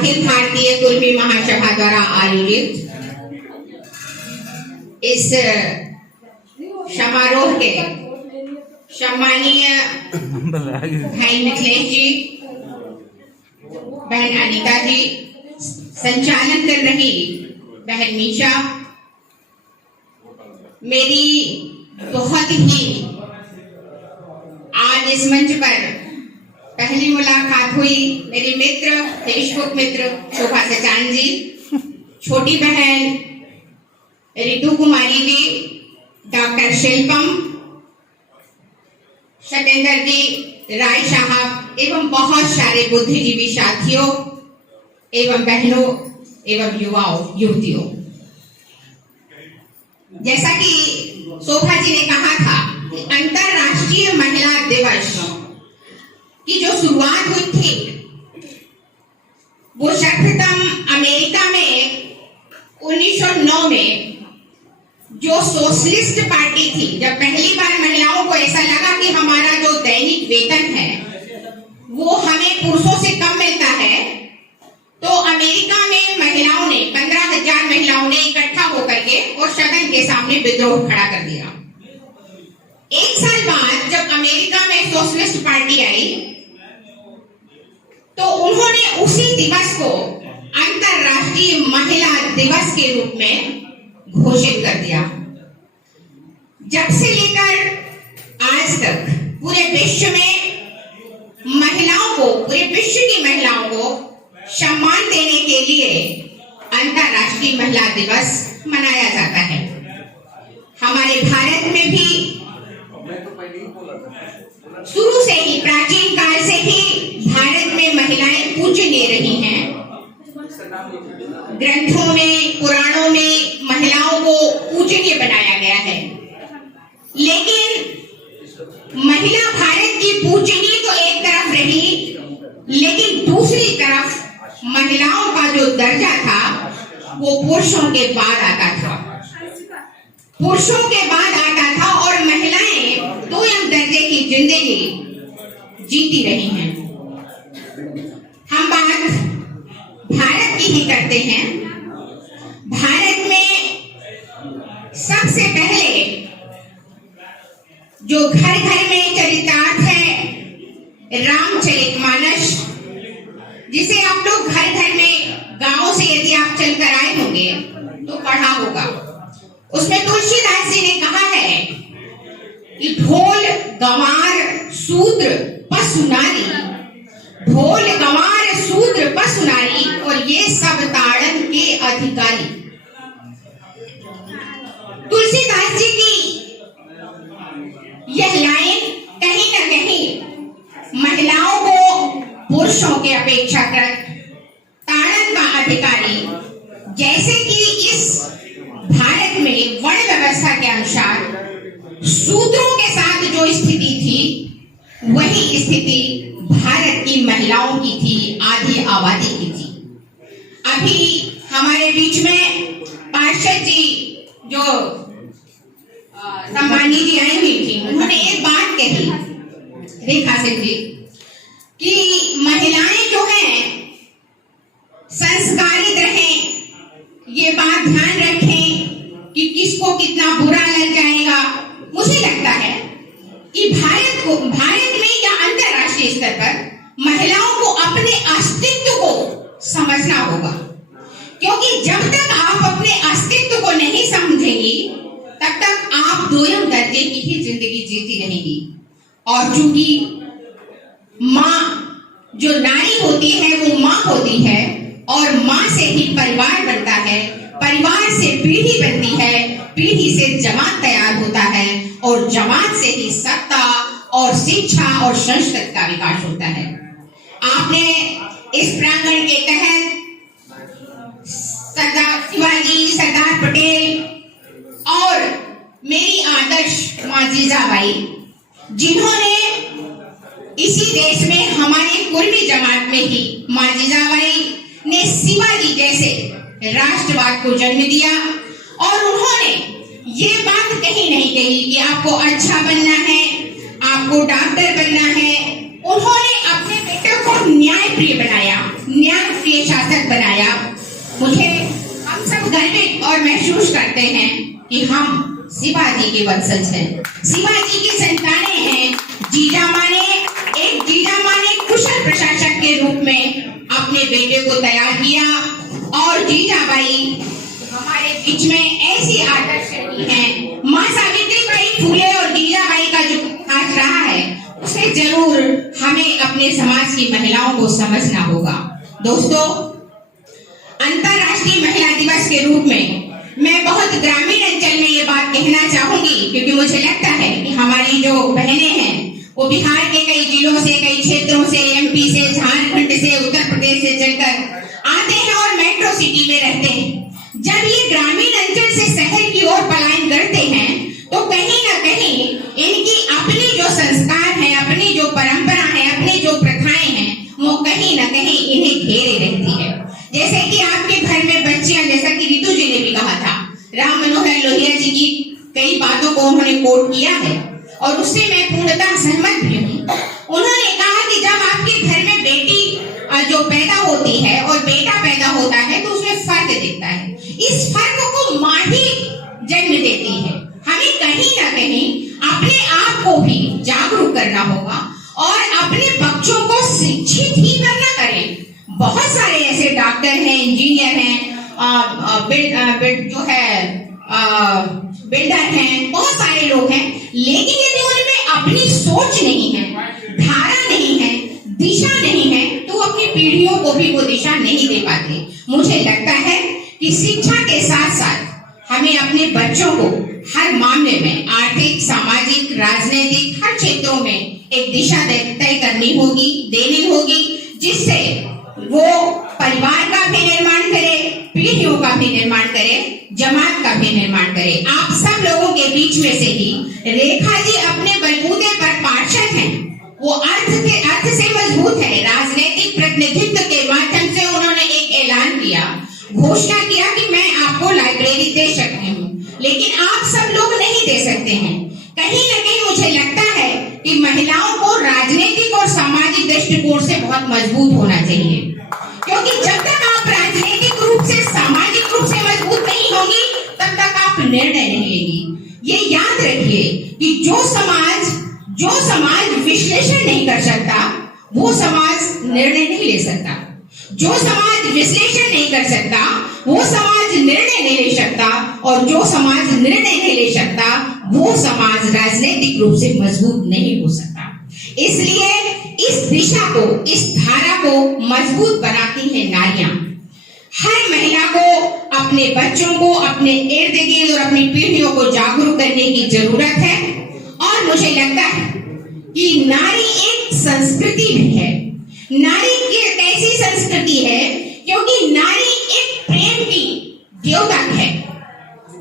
अखिल भारतीय कुर्मी महासभा द्वारा आयोजित इस समारोह के सम्मानीय भाई मिथिलेश जी, बहन अनीता जी, संचालन कर रही बहन मीशा, मेरी बहुत ही आज इस मंच पर पहली मुलाकात हुई मेरी मित्र, फेसबुक मित्र शोभा सचान जी, छोटी बहन रितु कुमारी जी, डॉक्टर शिल्पम, सतेंद्र जी, राय साहब एवं बहुत सारे बुद्धिजीवी साथियों एवं बहनों एवं युवाओं युवतियों। जैसा कि शोभा जी ने कहा था कि अंतरराष्ट्रीय महिला दिवस की जो शुरुआत हुई थी वो सर्वप्रथम अमेरिका में 1909 में जो सोशलिस्ट पार्टी थी, जब पहली बार महिलाओं को ऐसा लगा कि हमारा जो दैनिक वेतन है वो हमें पुरुषों से कम मिलता है, तो अमेरिका में महिलाओं ने 15,000 महिलाओं ने इकट्ठा होकर के और सदन के सामने विद्रोह खड़ा कर दिया। एक साल बाद जब अमेरिका में सोशलिस्ट पार्टी आई तो उन्होंने उसी दिवस को अंतरराष्ट्रीय महिला दिवस के रूप में घोषित कर दिया। जब से लेकर आज तक पूरे विश्व में महिलाओं को, पूरे विश्व की महिलाओं को सम्मान देने के लिए अंतरराष्ट्रीय महिला दिवस मनाया जाता है। हमारे भारत में भी शुरू से ही, प्राचीन काल से ही भारत में महिलाएं पूजनीय रही हैं। ग्रंथों में, पुराणों में महिलाओं को पूजनीय बनाया गया है, लेकिन महिला भारत की पूजनीय तो एक तरफ रही, लेकिन दूसरी तरफ महिलाओं का जो दर्जा था वो पुरुषों के बाद आता था, पुरुषों के बाद आता था और महिलाएं दोयम दर्जे की जिंदगी जीती रही हैं। हम बात भारत की ही करते हैं। भारत में सबसे पहले जो घर घर में चरितार्थ है रामचरितमानस, जिसे आप लोग घर घर में गांव से यदि आप चलकर आए होंगे तो पढ़ा होगा। उसमें तुलसीदास जी ने कहा है कि ढोल गंवार शूद्र पशु नारी, ढोल गंवार शूद्र पशु नारी और ये सब ताड़न के अधिकारी। तुलसीदास जी की यह लाइन कहीं न कहीं महिलाओं को पुरुषों के अपेक्षाकृत ताड़न का अधिकारी, जैसे कि इस भारत में वर्ण व्यवस्था के अनुसार शूद्रों के साथ जो स्थिति थी वही स्थिति भारत की महिलाओं की थी, आधी आबादी की थी। अभी हमारे बीच में पार्षद जी जो सम्मानी जी आई हुई थी, उन्होंने एक बात कही, रेखा सिंह जी, कि महिलाएं जो हैं संस्कारित रहें, ये बात ध्यान रखें कि किसको कितना बुरा लग जाएगा। मुझे लगता है कि भारत में या अंतरराष्ट्रीय स्तर पर महिलाओं को अपने अस्तित्व को समझना होगा, क्योंकि जब तक आप अपने अस्तित्व को नहीं समझेंगी तब तक आप दोयम दर्जे की ही जिंदगी जीती रहेंगी। और चूंकि माँ जो नारी होती है वो माँ होती है और माँ से ही परिवार बनता है, परिवार से पीढ़ी बनती है, पीढ़ी से जमात तैयार होता है और जमात से ही सत्ता और शिक्षा और संस्कृति का विकास होता है। आपने इस प्रांगण के तहत सरदार शिवाजी, सरदार पटेल और मेरी आदर्श माँ जीजाबाई, जिन्होंने इसी देश में हमारे कुर्मी जमात में ही माँ जीजाबाई ने शिवाजी जैसे राष्ट्रवाद को जन्म दिया और उन्होंने ये बात कहीं नहीं कही कि आपको अच्छा बनना है, आपको डॉक्टर बनना है। उन्होंने अपने बेटे को न्याय प्रिय बनाया, न्याय राष्ट्रीय शासक बनाया, मुझे हम सब गर्वित और महसूस करते हैं कि हम शिवाजी के वंशज हैं, शिवाजी की संतानें हैं। जीजामां ने कुशल प्रशासक के रूप में अपने बेटे को तैयार किया और जीजाबाई हमारे बीच में ऐसी आदर्श रही हैं। मां सावित्रीबाई फुले और जीजाबाई का जो खास रहा है उसे जरूर हमें अपने समाज की महिलाओं को समझना होगा। दोस्तों, अंतर्राष्ट्रीय महिला दिवस के रूप में मैं बहुत ग्रामीण अंचल में ये बात कहना चाहूंगी, क्योंकि मुझे लगता है कि हमारी जो बहनें हैं वो बिहार के कई जिलों से, कई क्षेत्रों से, एमपी से, झारखंड से, उत्तर प्रदेश से चलकर आते हैं और मेट्रो सिटी में रहते हैं। जब ये ग्रामीण अंचल से शहर की ओर पलायन करते हैं तो कहीं ना कहीं इनकी अपनी जो संस्कार है, अपनी जो परंपरा है, अपनी जो प्रथाएं हैं, वो कहीं ना कहीं इन्हें घेरे रहती है। जैसे कि आपके घर में बच्चियां, जैसा कि रितु जी ने भी कहा था, राम मनोहर लोहिया जी की कई बातों को उन्होंने कोट किया है और उससे मैं पूर्णतः सहमत भी हूँ। उन्होंने कहा कि जब आपके घर में बेटी जो पैदा होती है और बेटा पैदा होता है तो उसमें फर्क दिखता है। इस फर्क को माँ ही जन्म देती है। हमें कहीं ना कहीं अपने आप को भी जागरूक करना होगा और अपने बच्चों को शिक्षित ही करना करें। बहुत सारे ऐसे डॉक्टर हैं, इंजीनियर हैं, जो है बिल्डर हैं, बहुत सारे लोग हैं, लेकिन यदि उनमें अपनी सोच नहीं है, धारा नहीं है, दिशा नहीं है, तो अपनी पीढ़ियों को भी वो दिशा नहीं दे पाते। मुझे लगता है कि शिक्षा के साथ साथ हमें अपने बच्चों को हर मामले में आर्थिक, सामाजिक, राजनीतिक हर क्षेत्रों में एक दिशा तय करनी होगी, देनी होगी, जिससे वो परिवार का भी निर्माण करे, पीढ़ियों का भी निर्माण करे, जमात का भी निर्माण करे। आप सब लोगों के बीच में से ही रेखा जी अपने बलबूते पर पार्षद हैं। वो अर्थ से मजबूत है। राजनीतिक प्रतिनिधित्व के माध्यम से उन्होंने एक ऐलान किया, घोषणा किया कि मैं आपको लाइब्रेरी दे सकती हूँ, लेकिन आप सब लोग नहीं दे सकते हैं। कहीं न कहीं मुझे लगता है कि महिलाओं को राजनीतिक और सामाजिक दृष्टिकोण से बहुत मजबूत होना चाहिए, क्योंकि जब तक आप राजनीतिक रूप से, सामाजिक रूप से मजबूत नहीं होंगी तब तक आप निर्णय नहीं लेंगी। ये याद रखिए कि जो समाज विश्लेषण नहीं कर सकता वो समाज निर्णय नहीं ले सकता। जो समाज विश्लेषण नहीं कर सकता वो समाज निर्णय नहीं ले सकता, और जो समाज निर्णय नहीं ले सकता वो समाज राजनीतिक रूप से मजबूत नहीं हो सकता। इसलिए इस दिशा को, इस धारा को मजबूत बनाती हैं नारियां। हर महिला को अपने बच्चों को, अपने इर्द गिर्द और अपनी पीढ़ियों को जागरूक करने की जरूरत है। और मुझे लगता है कि नारी एक संस्कृति भी है। नारी की एक ऐसी संस्कृति है क्योंकि नारी एक प्रेम की द्योतक है।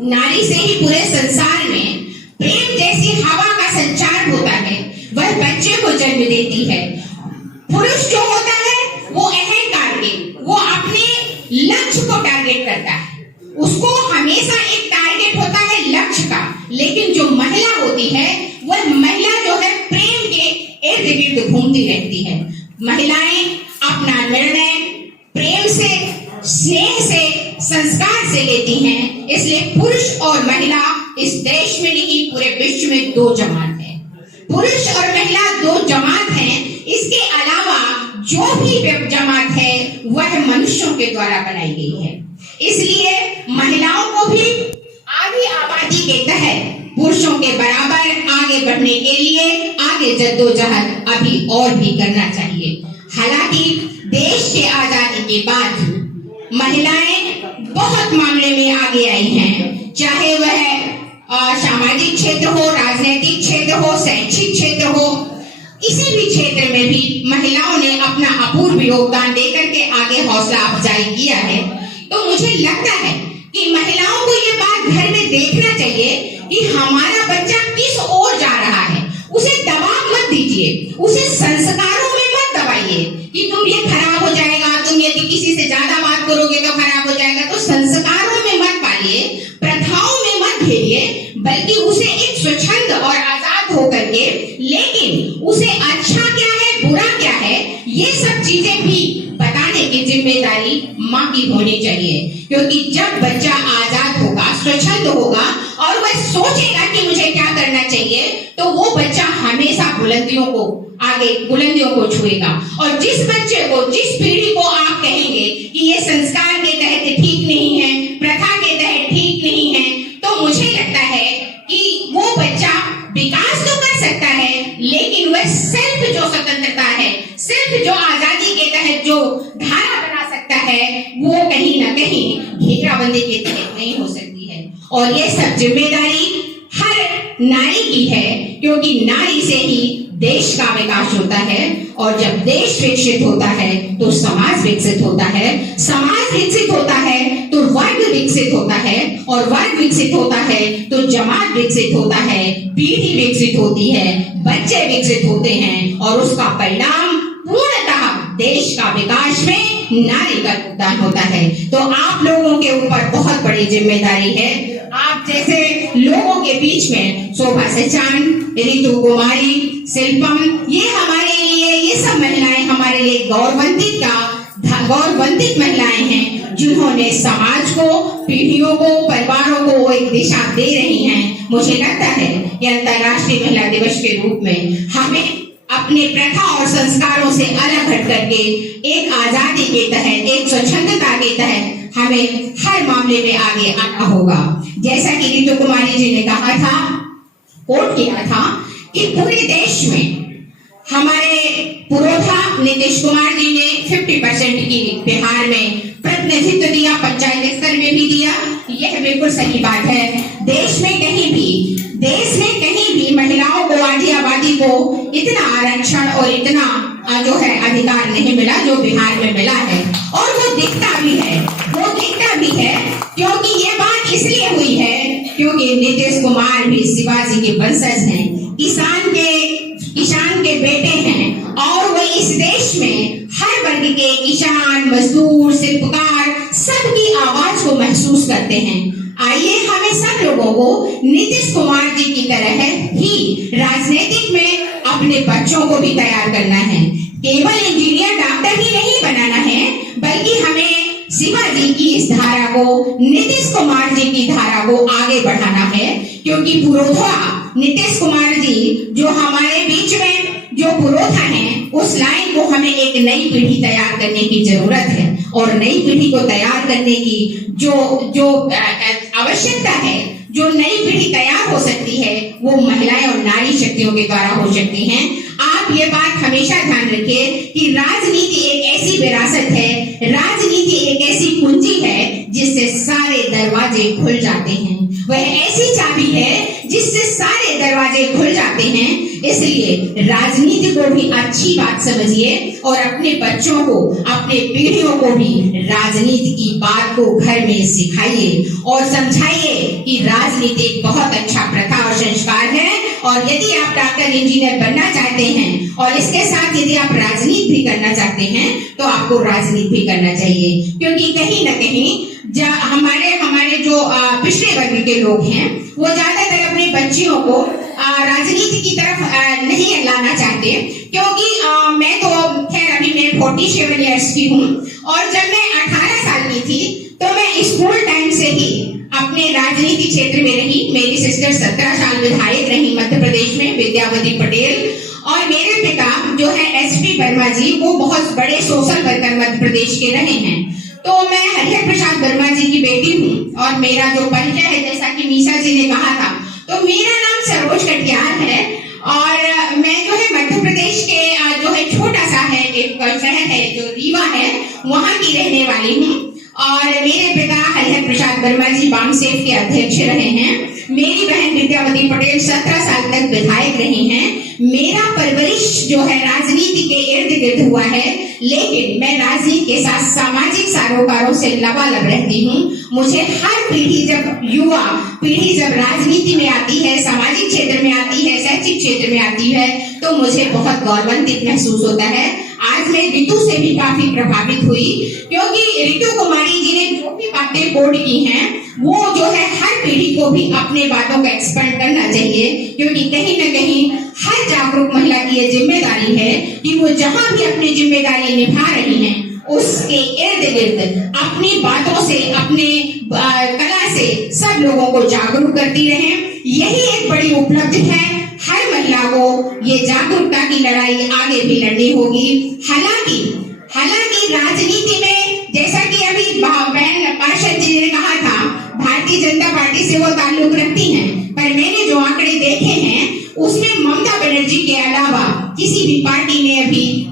नारी से ही पूरे संसार में प्रेम जैसी हवा का संचार होता है। वह बच्चे को जन्म देती है। पुरुष जो होता है वो अहंकार के, वो अपने लक्ष्य को टारगेट करता है। उसको हमेशा एक टारगेट होता है लक्ष्य का, लेकिन जो महिला होती है वह महिला जो है प्रेम के इर्द गिर्द घूमती रहती है। महिलाएं अपना निर्णय प्रेम से, स्नेह से, संस्कार से लेती हैं। इसलिए पुरुष और महिला इस देश में नहीं, पूरे विश्व में दो जमात है। पुरुष और महिला दो जमात हैं। इसके अलावा जो भी जमात है वह मनुष्यों के द्वारा बनाई गई है। इसलिए महिलाओं को भी आधी आबादी के तहत पुरुषों के बराबर आगे बढ़ने के लिए आगे जद्दोजहद अभी और भी करना चाहिए। हालांकि देश के आजादी के बाद महिलाएं बहुत मामले में आगे आई हैं, चाहे वह सामाजिक क्षेत्र हो, राजनीतिक क्षेत्र हो, शैक्षिक क्षेत्र हो, किसी भी क्षेत्र में भी महिलाओं ने अपना अपूर्व योगदान देकर के आगे हौसला अफजाई किया है। तो मुझे लगता है कि महिलाओं को ये बात घर में देखना चाहिए कि हमारा बच्चा किस ओर जा रहा है। उसे दबाव मत दीजिए, उसे संस्कारों में मत दबाइए कि तुम ये खराब हो जाएगा, तुम यदि किसी से ज्यादा बात करोगे तो खराब हो जाएगा। तो संस्कारों में मत पालिए, प्रथाओं में मत घेरिए, बल्कि उसे एक स्वच्छंद और आजाद होकर के, लेकिन उसे अच्छा क्या है, बुरा क्या है, ये सब चीजें भी बताने बढ़ाने की जिम्मेदारी माँ की होनी चाहिए, क्योंकि जब बच्चा आजाद होगा, स्वच्छंद होगा और वह सोचेगा कि मुझे क्या करना चाहिए, तो वो बच्चा हमेशा बुलंदियों को छुएगा। और जिस बच्चे को, जिस पीढ़ी को आप कहेंगे कि ये संस्कार के तहत ठीक नहीं है, प्रथा के तहत ठीक नहीं है, तो मुझे लगता है कि वो बच्चा विकास तो कर सकता है, लेकिन वह सिर्फ जो स्वतंत्रता है, सिर्फ जो आजादी के तहत जो धारा बना सकता है, वो कहीं ना कहीं घेराबंदी के तहत नहीं हो सकती है। और ये सब जिम्मेदारी हर नारी की है, क्योंकि नारी से ही देश का विकास होता है, और जब देश विकसित होता है तो समाज विकसित होता है, समाज विकसित होता है तो वर्ग विकसित होता है, और वर्ग विकसित होता है तो जमात विकसित होता है, पीढ़ी विकसित होती है, बच्चे विकसित होते हैं, और उसका परिणाम पूर्णतः देश का विकास में नारी का योगदान होता है। तो आप लोगों के ऊपर बहुत बड़ी जिम्मेदारी है। आप जैसे लोगों के बीच में शोभा सचान, ऋतु कुमारी, शिल्पम, ये हमारे लिए, ये सब महिलाएं हमारे लिए गौरवान्वित महिलाएं हैं, जिन्होंने समाज को, पीढ़ियों को, परिवारों को एक दिशा दे रही हैं। मुझे लगता है कि अंतर्राष्ट्रीय महिला दिवस के रूप में हमें अपने प्रथा और संस्कारों से अलग हट करके एक आजादी के तहत, एक स्वच्छंदता के तहत हमें हर मामले में आगे आना होगा। जैसा कि ऋतु कुमारी जी ने कहा था, कोट किया था कि पूरे देश में हमारे पुरोधा नीतीश कुमार जी ने 50% की बिहार में प्रतिनिधित्व दिया, पंचायत स्तर में भी दिया। यह बिल्कुल सही बात है। देश में कहीं भी महिलाओं को, आधी आबादी को इतना आरक्षण और इतना जो है अधिकार नहीं मिला जो बिहार में मिला है। और वो दिखता भी है, क्योंकि ये बात इसलिए हुई है क्योंकि नीतीश कुमार भी शिवाजी के वंशज हैं, किसान के बेटे हैं, और वो इस देश में हर वर्ग के किसान, मजदूर, शिल्पकार सबकी आवाज को महसूस करते हैं। आइए हमें सब लोगों को नीतीश कुमार जी की तरह ही राजनीतिक में अपने बच्चों को भी तैयार करना है। केवल इंजीनियर, डॉक्टर ही नहीं बनाना है, बल्कि हमें शिवाजी की इस धारा को, नीतीश कुमार जी की धारा को आगे बढ़ाना है, क्योंकि पुरोधा नीतीश कुमार जी जो हमारे बीच में जो पुरोधा हैं, उस लाइन को हमें एक नई पीढ़ी तैयार करने की जरूरत है। और नई पीढ़ी को तैयार करने की जो आवश्यकता है, जो नई पीढ़ी तैयार हो सकती है, वो महिलाएं और नारी शक्तियों के द्वारा हो सकती हैं। आप ये बात हमेशा ध्यान रखिए कि राजनीति एक ऐसी विरासत है, राजनीति एक ऐसी कुंजी है जिससे सारे दरवाजे खुल जाते हैं। वह ऐसी चाबी है जिससे सारे दरवाजे खुल जाते हैं। इसलिए राजनीति को भी अच्छी बात समझिए और अपने बच्चों को, अपने पीढ़ियों को भी राजनीति की बात को घर में सिखाइए और समझाइए कि राजनीति एक बहुत अच्छा प्रथा और संस्कार है। और यदि आप डॉक्टर, इंजीनियर बनना चाहते हैं और इसके साथ यदि आप राजनीति भी करना चाहते हैं, तो आपको राजनीति भी करना चाहिए, क्योंकि कहीं ना कहीं हमारे जो पिछड़े वर्ग के लोग हैं, वो ज्यादातर अपने बच्चियों को राजनीति की तरफ नहीं लाना चाहते। क्योंकि मैं तो खैर अभी मैं 47 इयर्स की हूँ, और जब मैं 18 साल की थी तो मैं स्कूल टाइम से ही अपने राजनीति क्षेत्र में रही। मेरी सिस्टर 17 साल विधायक रही मध्य प्रदेश में, विद्यावती पटेल, और मेरे पिता जो है SP वर्मा जी, वो बहुत बड़े सोशल वर्कर मध्य प्रदेश के रहे हैं। तो मैं हरिहर प्रसाद वर्मा जी की बेटी हूँ, और मेरा जो परिचय है, जैसा कि मीसा जी ने कहा था, तो मेरा नाम सरोज कटियार है, और मैं जो है मध्य प्रदेश के जो है छोटा सा है एक शहर है जो रीवा है, वहाँ की रहने वाली हूँ। और मेरे पिता हरिहर प्रसाद वर्मा जी बामसेफ के अध्यक्ष रहे हैं। मेरी बहन विद्यावती पटेल 17 साल तक विधायक रही हैं। मेरा परवरिश जो है राजनीति के इर्द गिर्द हुआ है, लेकिन मैं राजनीति के साथ सामाजिक सरोकारों से लबालब रहती हूँ। मुझे हर पीढ़ी, जब युवा पीढ़ी जब राजनीति में आती है, सामाजिक क्षेत्र में आती है, शैक्षिक क्षेत्र में आती है, तो मुझे बहुत गौरवान्वित महसूस होता है। आज मैं ऋतु से भी काफी प्रभावित हुई, क्योंकि ऋतु कुमारी जी ने जो भी बातें कोड की हैं, वो जो है हर पीढ़ी को भी अपने बातों का एक्सपेंड करना चाहिए, क्योंकि कहीं न कहीं हर जागरूक महिला की ये जिम्मेदारी है कि वो जहां भी अपनी जिम्मेदारी निभा रही हैं, उसके इर्द गिर्द अपनी बातों से, अपने कला से सब लोगों को जागरूक करती रहे। यही एक बड़ी उपलब्धि है। हर महिला को ये जागरूकता की लड़ाई आगे भी लड़नी होगी। हालांकि राजनीति में, जैसा कि अभी बहन पार्षद जी ने कहा था, भारतीय जनता पार्टी से वो ताल्लुक रखती हैं, पर मैंने जो आंकड़े देखे हैं उसमें ममता बनर्जी के अलावा किसी भी पार्टी ने अभी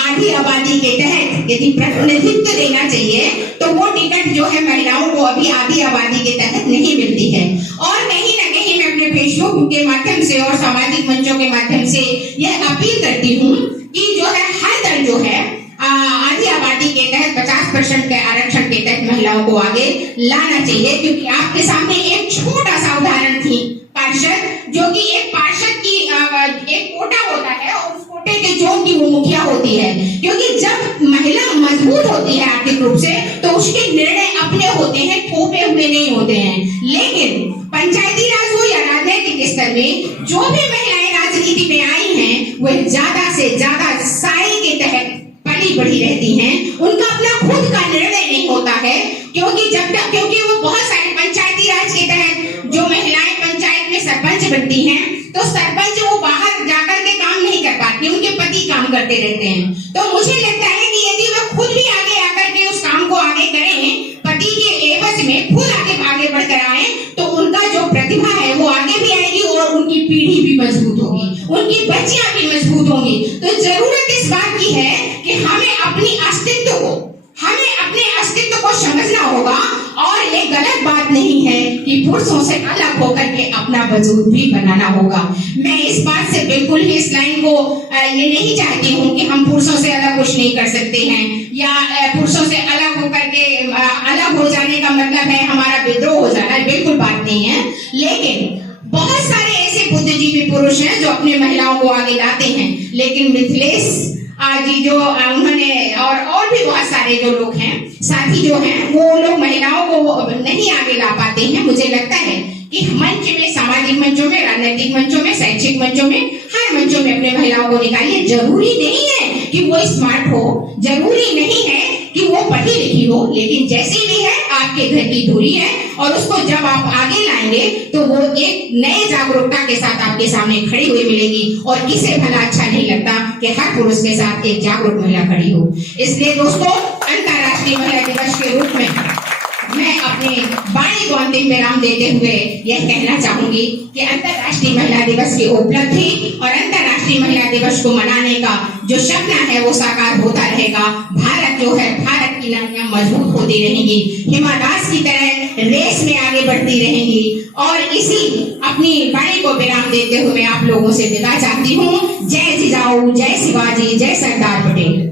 आधी आबादी के तहत यदि प्रतिनिधित्व देना चाहिए तो वो टिकट जो है महिलाओं को अभी आधी आबादी के तहत नहीं मिलती है। और कहीं ना कहीं मैं अपने फेसबुक के माध्यम से और सामाजिक मंचों के माध्यम से यह अपील करती हूँ कि जो है हर दल जो है आधी आबादी के तहत 50% के आरक्षण के तहत महिलाओं को आगे लाना चाहिए। क्योंकि आपके सामने एक छोटा सा उदाहरण थी पार्षद, जो कि एक पार्षद की एक कोटा होता है और उस कोटे के जोन की वो मुखिया होती है। क्योंकि जब महिला मजबूत होती है आर्थिक रूप से तो उसके निर्णय अपने होते हैं, थोपे हुए नहीं होते हैं। लेकिन पंचायती राज हो या राजनीतिक स्तर में जो भी महिलाएं राजनीति में आई हैं वह ज्यादा से ज्यादा साए के तहत पली बढ़ी रहती हैं। उनका अपना खुद का निर्णय नहीं होता है। क्योंकि वो बहुत सारे पंचायती राज के तहत जो महिलाएं पंचायत में सरपंच बनती हैं तो सरपंच वो बाहर जाकर के काम नहीं कर पाती, उनके पति काम करते रहते हैं। तो मुझे लगता है कि यदि वह खुद भी आगे आकर के उस काम को आगे करें, पति के एवज में खुद आगे बढ़कर आए, तो उनका जो प्रतिभा है वो आगे भी आएगी और उनकी पीढ़ी भी मजबूत होगी, उनकी बच्चियां भी मजबूत होंगी। तो जरूरत इस बात की है कि हमें अपने अस्तित्व को समझना होगा। और ये गलत बात नहीं है कि पुरुषों से अलग होकर के अपना वजूद भी बनाना होगा। मैं इस बात से बिल्कुल ही इस लाइन को ये नहीं चाहती हूँ कि हम पुरुषों से अलग कुछ नहीं कर सकते हैं या पुरुषों से अलग होकर के अलग हो जाने का मतलब है हमारा विद्रोह हो जाना, बिल्कुल बात नहीं है। लेकिन बहुत सारे ऐसे बुद्धिजीवी पुरुष हैं जो अपनी महिलाओं को आगे लाते हैं। लेकिन मिथिलेश जी जो उन्होंने और भी बहुत सारे जो लोग हैं, साथी जो हैं, वो लोग महिलाओं को नहीं आगे ला पाते हैं। मुझे लगता है कि मंच में, सामाजिक मंचों में, राजनीतिक मंचों में, शैक्षिक मंचों में, हर मंचों में अपने महिलाओं को निकालिए। जरूरी नहीं है कि वो स्मार्ट हो, जरूरी नहीं है कि वो पढ़ी लिखी हो, लेकिन जैसी भी है आपके घर की धुरी है और उसको जब आप आगे लाएंगे तो वो एक नए जागरूकता के साथ आपके सामने खड़ी हुई मिलेगी। और किसे भला अच्छा नहीं लगता कि हर पुरुष के साथ एक जागरूक महिला खड़ी हो। इसलिए दोस्तों, अंतर्राष्ट्रीय महिला दिवस के रूप में मैं अपने वाणी को अंतिम विराम देते हुए यह कहना चाहूंगी कि अंतर्राष्ट्रीय महिला दिवस की उपलब्धि और अंतर्राष्ट्रीय महिला दिवस को मनाने का जो सपना है वो साकार होता रहेगा। भारत जो है, भारत की नारियां मजबूत होती रहेंगी, हिमा दास की तरह रेस में आगे बढ़ती रहेंगी। और इसी अपनी वाणी को विराम देते हुए आप लोगों से विदा चाहती हूँ। जय जिजाऊ, जय शिवाजी, जय सरदार पटेल।